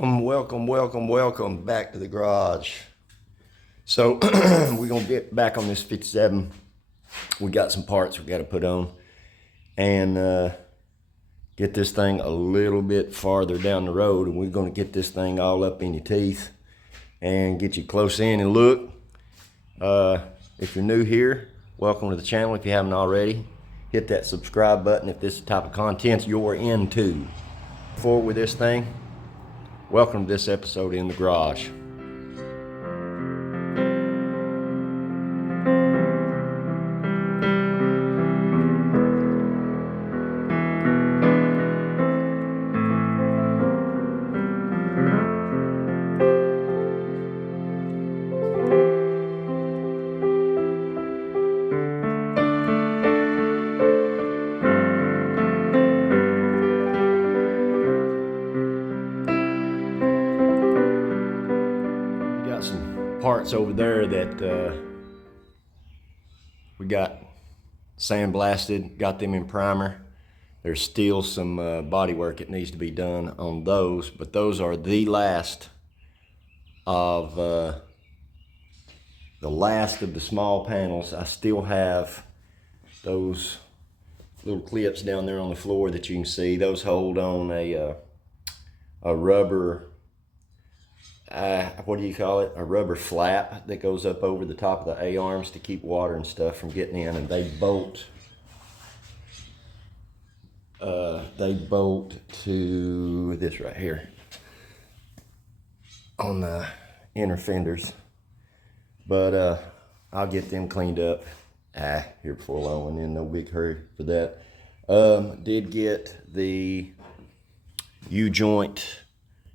Welcome back to the garage. So we're gonna get back on this 57. We got some parts we got to put on and get this thing a little bit farther down the road, and we're gonna get this thing all up in your teeth and get you close in and look. If you're new here, welcome to the channel. If you haven't already, hit that subscribe button if this is the type of content you're into. Forward with this thing. Welcome to this episode in the garage. Parts over there that we got sandblasted, got them in primer. There's still some body work that needs to be done on those, but those are the last of the small panels. I still have those little clips down there on the floor that you can see. Those hold on a rubber, what do you call it? A rubber flap that goes up over the top of the A-arms to keep water and stuff from getting in, and they bolt to this right here on the inner fenders. But I'll get them cleaned up here before long, and in no big hurry for that. Did get the U-joint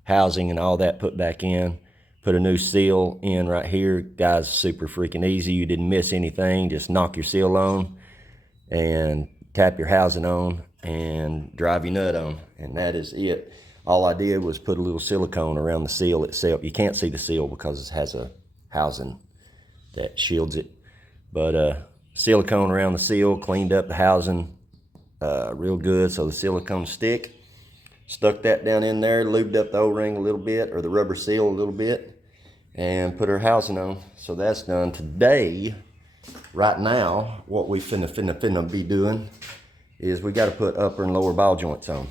housing and all that put back in. Put a new seal in right here. Guys, super freaking easy. You didn't miss anything. Just knock your seal on and tap your housing on and drive your nut on, and that is it. All I did was put a little silicone around the seal itself. You can't see the seal because it has a housing that shields it, but silicone around the seal, cleaned up the housing real good so the silicone stick. Stuck that down in there, lubed up the O-ring a little bit, or the rubber seal a little bit, and put our housing on. So that's done. Today, right now, what we finna be doing is we got to put upper and lower ball joints on.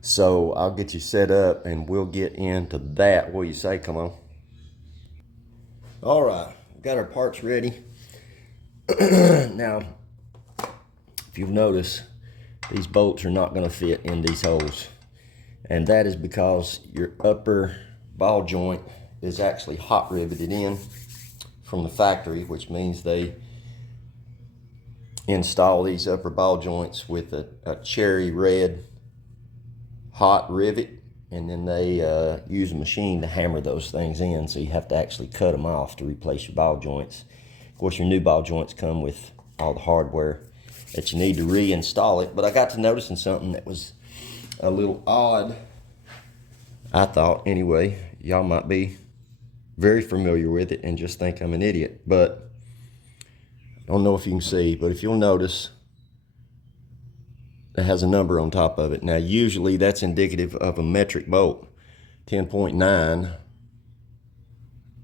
So I'll get you set up and we'll get into that. What do you say? Come on. All right, got our parts ready. Now, if you've noticed, these bolts are not going to fit in these holes, and that is because your upper ball joint is actually hot riveted in from the factory, which means they install these upper ball joints with a cherry red hot rivet, and then they use a machine to hammer those things in, so you have to actually cut them off to replace your ball joints. Of course, your new ball joints come with all the hardware that you need to reinstall it. But I got to noticing something that was a little odd, I thought anyway. Y'all might be very familiar with it and just think I'm an idiot, but I don't know if you can see, but if you'll notice, it has a number on top of it. Now usually that's indicative of a metric bolt. 10.9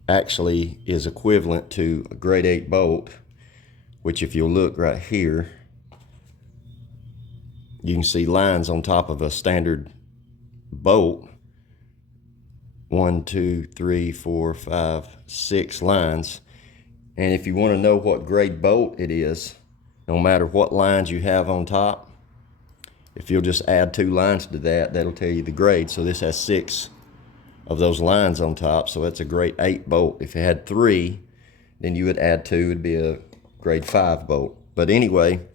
actually is equivalent to a grade 8 bolt, which if you'll look right here, you can see lines on top of a standard bolt. 1, 2, 3, 4, 5, 6 lines. And if you want to know what grade bolt it is, no matter what lines you have on top, if you'll just add 2 lines to that, that'll tell you the grade. So this has 6 of those lines on top, so that's a grade 8 bolt. If it had 3, then you would add 2, it'd be a grade 5 bolt. But anyway,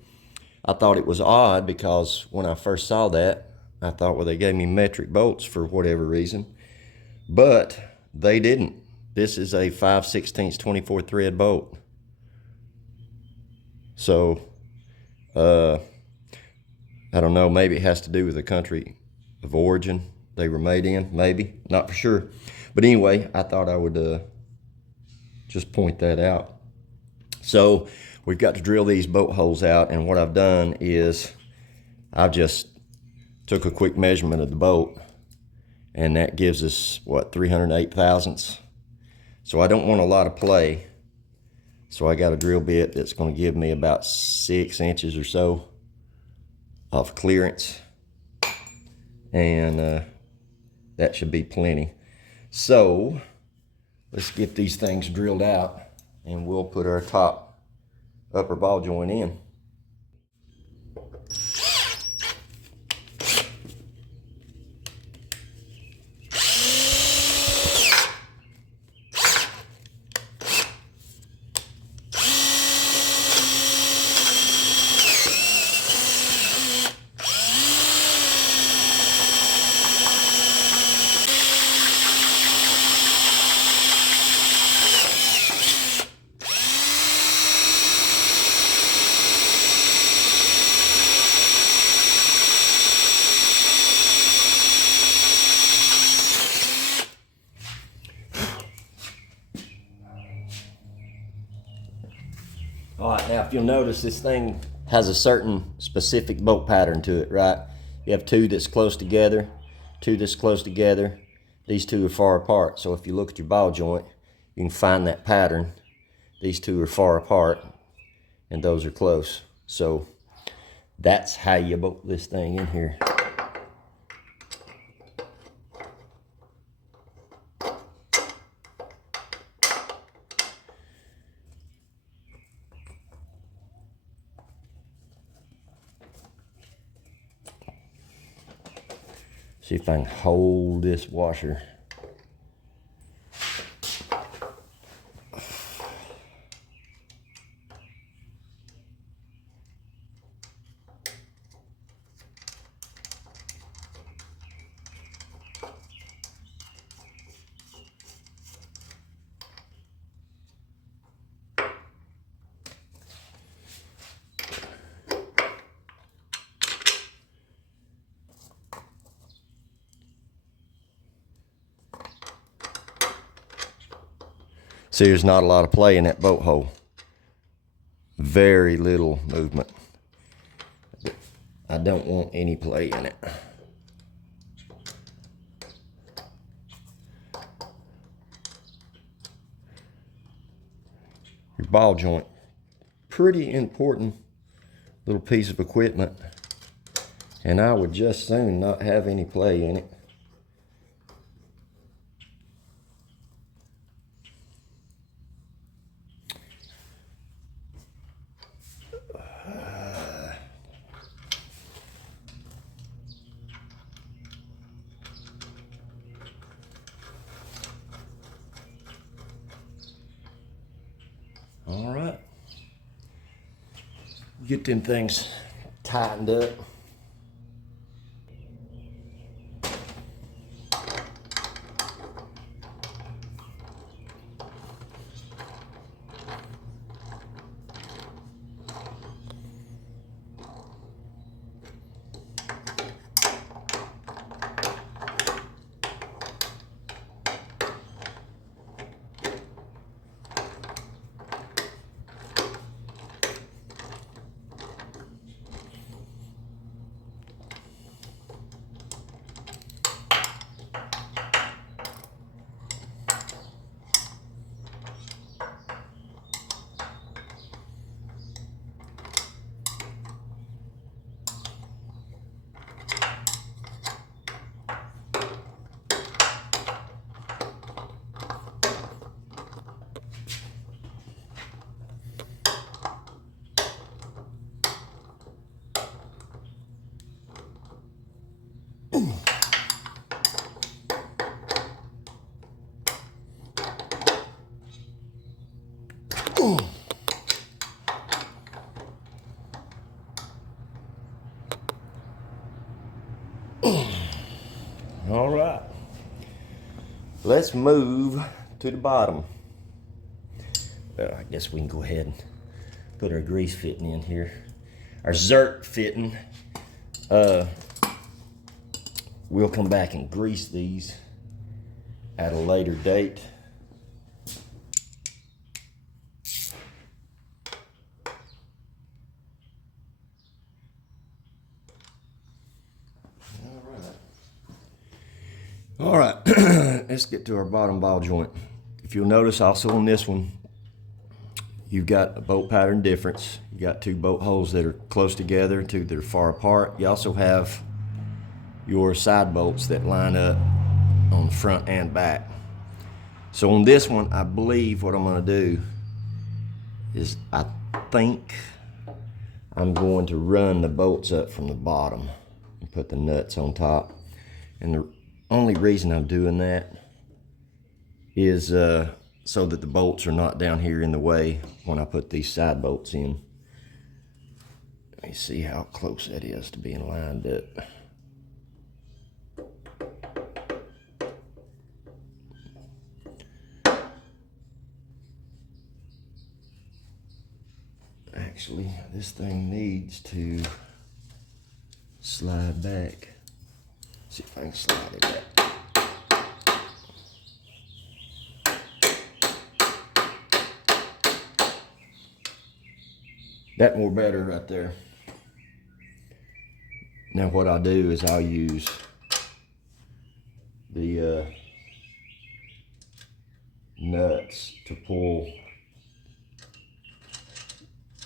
I thought it was odd because when I first saw that, I thought, well, they gave me metric bolts for whatever reason, but they didn't. This is a 5/16 24 thread bolt. So, I don't know, maybe it has to do with the country of origin they were made in, maybe, not for sure. But anyway, I thought I would just point that out. So we've got to drill these bolt holes out, and what I've done is I've just took a quick measurement of the bolt and that gives us, what, 308 thousandths. So I don't want a lot of play. So I got a drill bit that's going to give me about 6 inches or so of clearance. And that should be plenty. So let's get these things drilled out and we'll put our upper ball joint in. All right, now if you'll notice, this thing has a certain specific bolt pattern to it, right? You have two that's close together, two that's close together. These two are far apart. So if you look at your ball joint, you can find that pattern. These two are far apart and those are close. So that's how you bolt this thing in here. See if I can hold this washer. See, there's not a lot of play in that bolt hole. Very little movement. I don't want any play in it. Your ball joint, pretty important little piece of equipment, and I would just soon not have any play in it. All right, get them things tightened up. All right, let's move to the bottom. I guess we can go ahead and put our grease fitting in here. Our Zerk fitting. We'll come back and grease these at a later date. All right, let's get to our bottom ball joint. If you'll notice also on this one, you've got a bolt pattern difference. You got two bolt holes that are close together, two that are far apart. You also have your side bolts that line up on the front and back. So on this one, I believe what I'm gonna do is I think I'm going to run the bolts up from the bottom and put the nuts on top. And the only reason I'm doing that is so that the bolts are not down here in the way when I put these side bolts in. Let me see how close that is to being lined up. Actually, this thing needs to slide back. See if I can slide it back. That more better right there. Now what I'll do is I'll use the nuts to pull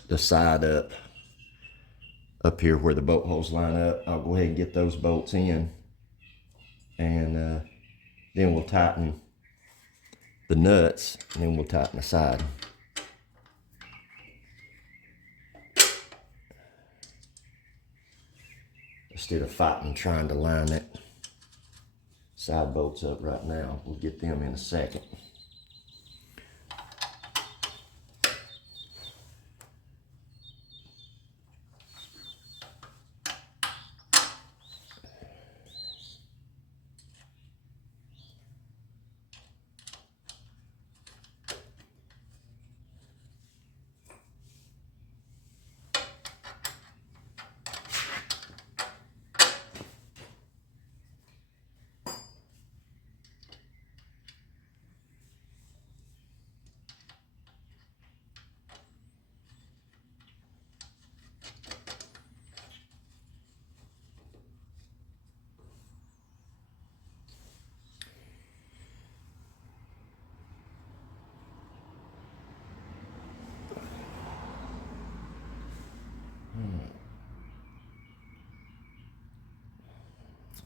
the side up here where the bolt holes line up. I'll go ahead and get those bolts in, and then we'll tighten the nuts, and then we'll tighten the side. Instead of fighting trying to line that side bolts up right now, we'll get them in a second.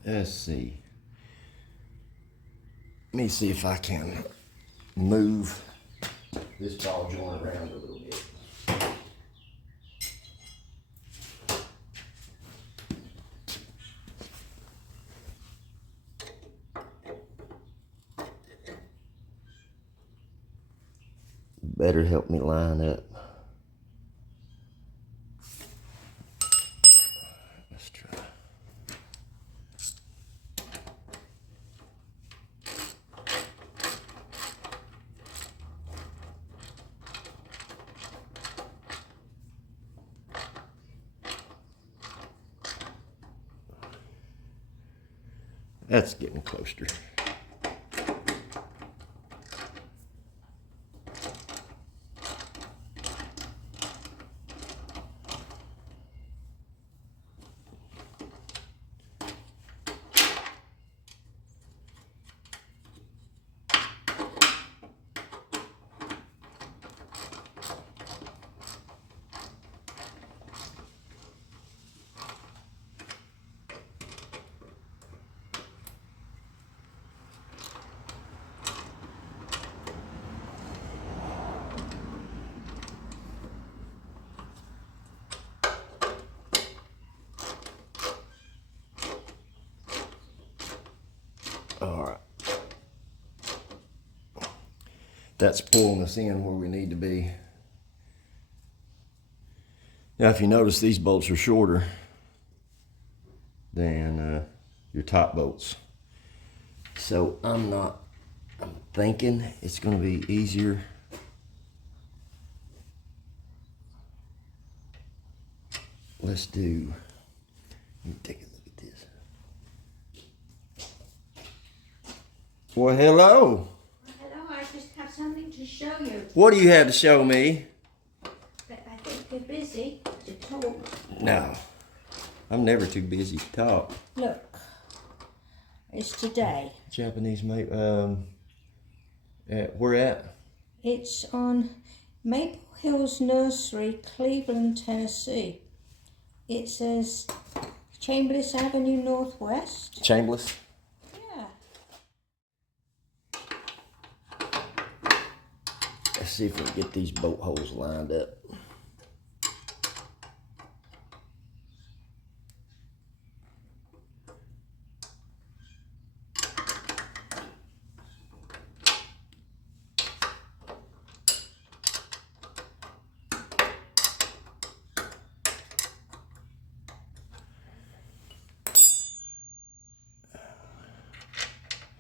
Let's see. Let me see if I can move this ball joint around a little bit. Better help me line up. Let's try. That's getting closer. All right. That's pulling us in where we need to be. Now, if you notice, these bolts are shorter than your top bolts. So I'm thinking it's going to be easier. Let's do, let me take a look at this. Well, hello. Hello, I just have something to show you. What do you have to show me? But I think you're busy to talk. No, I'm never too busy to talk. Look, It's today. Japanese made. Where at? It's on Maple Hills Nursery, Cleveland, Tennessee. It says Chambliss Avenue Northwest. Chambliss. Yeah. Let's see if we can get these bolt holes lined up.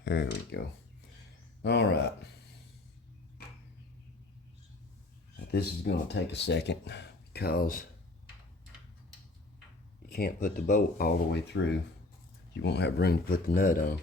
There we go. All right. This is going to take a second because you can't put the bolt all the way through. You won't have room to put the nut on.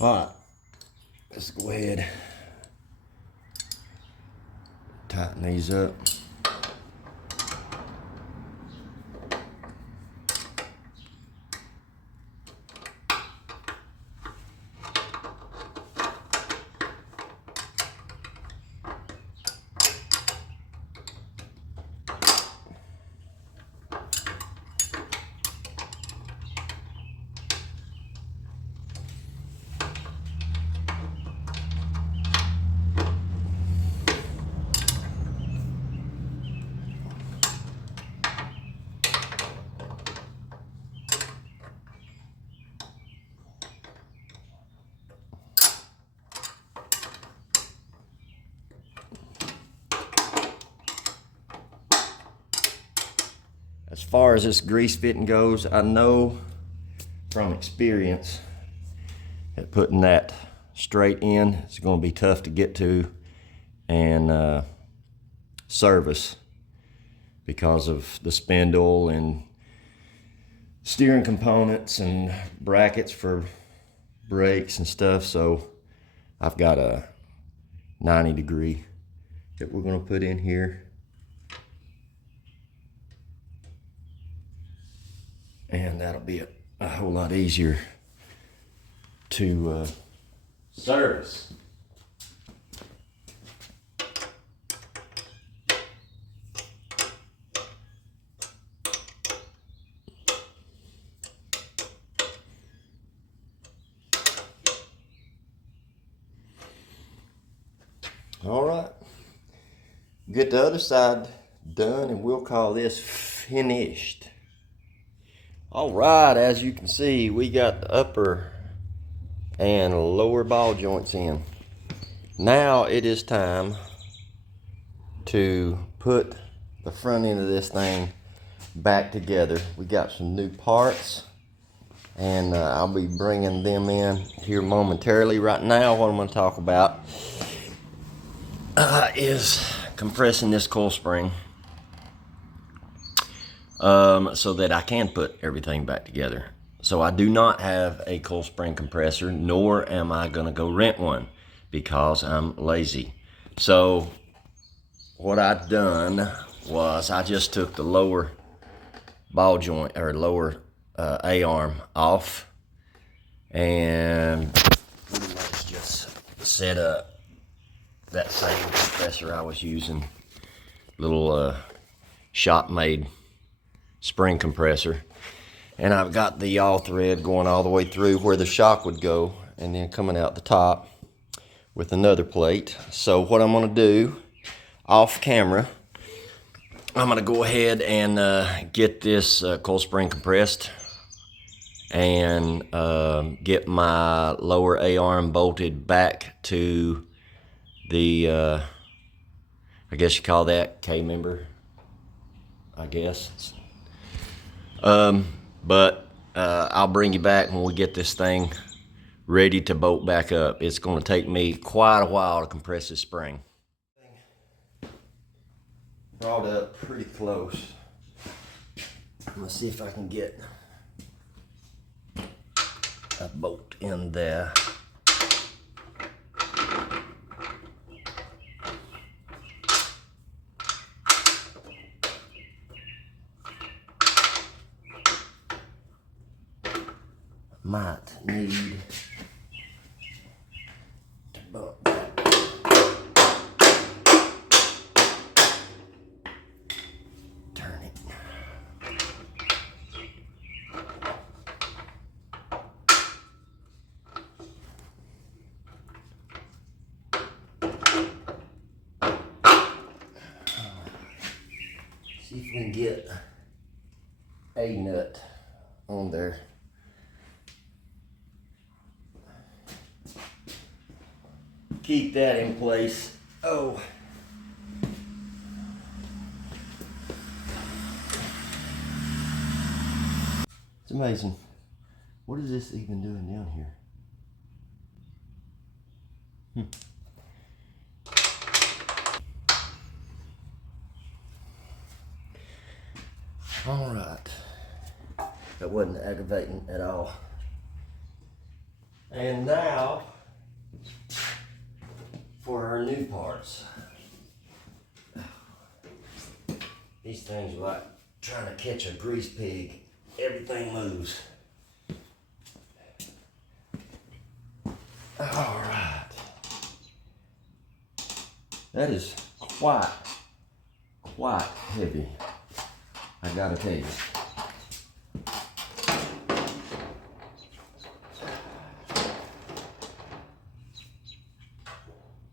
All right, let's go ahead, tighten these up. As far as this grease fitting goes, I know from experience that putting that straight in is going to be tough to get to and service because of the spindle and steering components and brackets for brakes and stuff. So I've got a 90-degree that we're going to put in here. And that'll be a whole lot easier to service. All right, get the other side done and we'll call this finished. All right, as you can see, we got the upper and lower ball joints in. Now it is time to put the front end of this thing back together. We got some new parts and I'll be bringing them in here momentarily. Right now, what I'm going to talk about is compressing this coil spring so that I can put everything back together. So I do not have a coil spring compressor, nor am I going to go rent one because I'm lazy. So what I've done was I just took the lower ball joint or lower A-arm off and pretty much just set up that same compressor I was using, little shop-made spring compressor. And I've got the yaw thread going all the way through where the shock would go and then coming out the top with another plate. So what I'm gonna do off camera, I'm gonna go ahead and get this coil spring compressed and get my lower A-arm bolted back to the, I guess you call that K-member, I guess. But I'll bring you back when we get this thing ready to bolt back up. It's gonna take me quite a while to compress this spring. Brought up pretty close. I'm gonna see if I can get a bolt in there. Might need to bump that. Turn it. See if we can get a nut on there. Keep that in place. Oh. It's amazing. What is this even doing down here? All right. That wasn't aggravating at all. And now, for our new parts. These things are like trying to catch a grease pig. Everything moves. All right. That is quite heavy, I gotta tell you.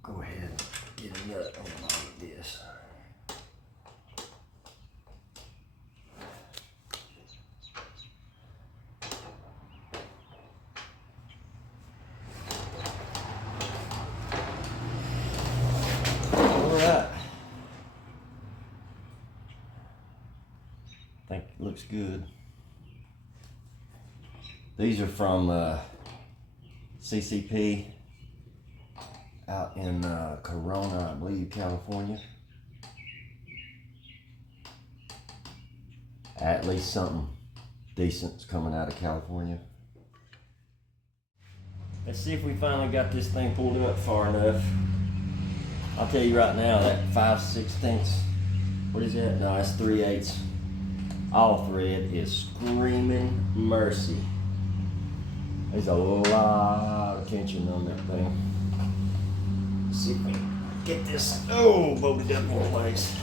Go ahead and get a nut on all of this. All right. I think it looks good. These are from CCP. Out in Corona, I believe, California. At least something decent's coming out of California. Let's see if we finally got this thing pulled up far enough. I'll tell you right now, that 5/16, what is that? No, that's 3/8. All thread is screaming mercy. There's a lot of tension on that thing. See if we can get this bolted up in place.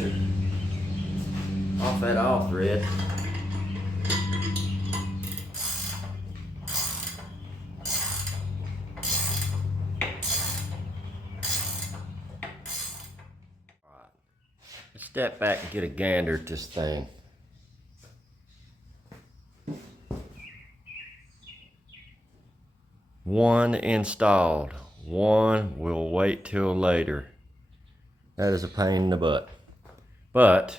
pressure off that off thread. Let's step back and get a gander at this thing. One installed. One will wait till later. That is a pain in the butt. But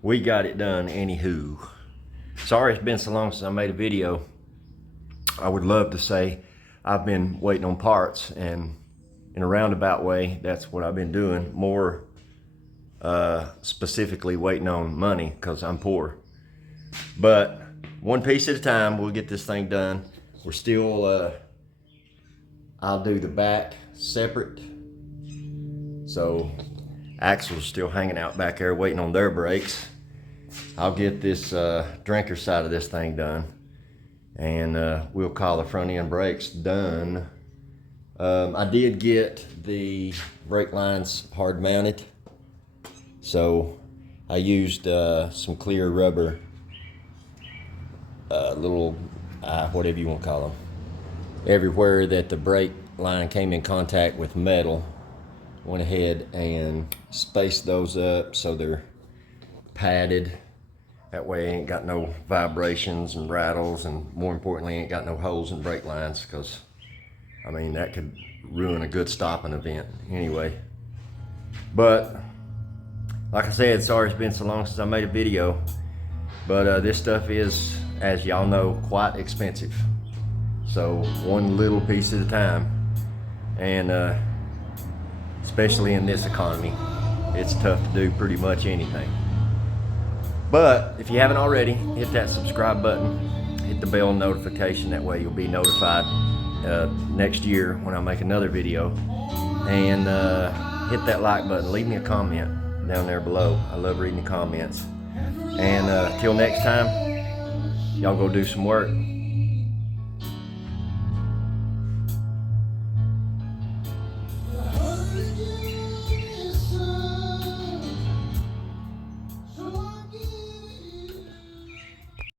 we got it done anywho. Sorry it's been so long since I made a video. I would love to say I've been waiting on parts, and in a roundabout way, that's what I've been doing. More specifically waiting on money, because I'm poor. But one piece at a time, we'll get this thing done. We're still, I'll do the back separate. So axle's still hanging out back there waiting on their brakes. I'll get this drinker side of this thing done, and we'll call the front end brakes done. I did get the brake lines hard mounted, so I used some clear rubber, little whatever you want to call them, everywhere that the brake line came in contact with metal. Went ahead and spaced those up so they're padded. That way ain't got no vibrations and rattles, and more importantly ain't got no holes in brake lines, because I mean that could ruin a good stopping event anyway. But like I said, sorry it's been so long since I made a video, but this stuff is, as y'all know, quite expensive. So one little piece at a time, and especially in this economy, it's tough to do pretty much anything. But if you haven't already, hit that subscribe button, hit the bell notification, that way you'll be notified next year when I make another video. And hit that like button, leave me a comment down there below. I love reading the comments. And till next time, y'all go do some work.